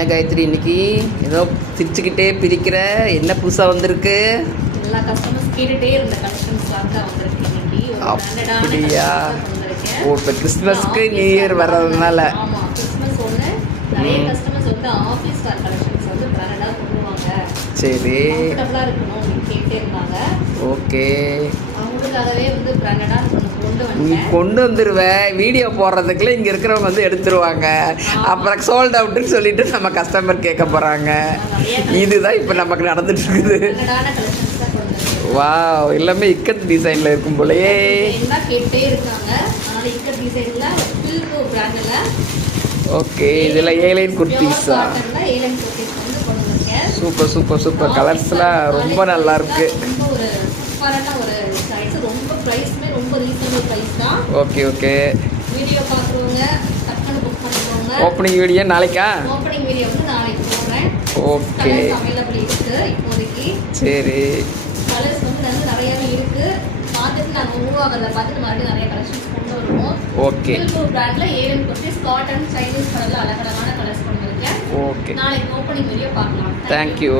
என்ன காயத்ரி இன்னைக்கு ஏதோ சிரிச்சுக்கிட்டே பிரிக்கிற, என்ன புதுசாக வந்திருக்கு? எல்லா கஸ்டமர்ஸ் கேட்டுட்டே இருந்த கலெக்ஷன்ஸ் தான் வந்திருக்கு இன்னைக்கு. அப்படியா? ஓ, இப்போ கிறிஸ்மஸ்க்கு நியூ இயர் வர்றதுனால. ஆமாம், கிறிஸ்மஸ் ஒன்று நிறைய கஸ்டமர்ஸ் வந்து ஆஃபீஸ் வேர் கலெக்ஷன்ஸ் வந்து பிராண்டடாக கொண்டு வாங்க, சரி, கம்ஃபர்டபுளாக இருக்கணும் அப்படின்னு கேட்டே இருந்தாங்க. ஓகே, அவங்களுக்காகவே வந்து பிராண்டடாக கொண்டு நீ வந்தேன். கொண்டு வந்துடுவ, வீடியோ போடுறதுக்குள்ள இங்கே இருக்கிறவங்க வந்து எடுத்துருவாங்க. அப்புறம் சோல்ட் அவுட்டுன்னு சொல்லிட்டு நம்ம கஸ்டமர் கேட்க போகிறாங்க. இதுதான் இப்போ நமக்கு நடந்துட்டு இருக்குது. பிராண்டடான கலெக்ஷன்ஸ் தான் கொண்டு வந்தேன். வா, எல்லாமே இக்கத் டிசைனில் இருக்கும் போலயே. எல்லாம் கேட்டே இருக்காங்க. அதனால இக்கட் டிசைனில் பில்கோ பிராண்டில் ஓகே, இதில் ஏலைன் குர்த்திஸா? ஏலைன் குர்த்திஸ் வந்து கொண்டு வந்திருக்கேன். சூப்பர் சூப்பர் சூப்பர், கலர்ஸ்லாம் ரொம்ப நல்லா இருக்கு. ரொம்ப ஒரு சூப்பரான ஒரு சாரீஸ், ரொம்ப ப்ரைஸ்மே ரொம்ப ரீசனபிள் ப்ரைஸ் தான். ஓகே ஓகே, வீடியோ பார்க்குறவங்க டக்குனு புக் பண்ணிக்கோங்க. ஓப்பனிங் வீடியோ நாளைக்கா? ஓப்பனிங் வீடியோ வந்து நாளைக்கு போடுறேன். ஓகே, அவைலபிள் இருக்கு இப்போதைக்கு. சரி, கலர்ஸ் வந்து நிறையாவே இருக்கு. பார்த்துட்டு நாங்கள் மூவாவில் பார்த்துட்டு மறுபடியும் நிறைய கலெக்ஷன்ஸ் கொண்டு வருவோம். ஓகே, பில்கோ பிராண்ட்ல ஏஎம் குர்த்திஸ் காட்டன் சைனீஸ் கலர்ல அழகழகான கலர்ஸ் கொண்டு வந்திருக்கேன். ஓகே, நாளைக்கு ஓப்பனிங் வீடியோ பார்க்கலாம். தேங்க்யூ.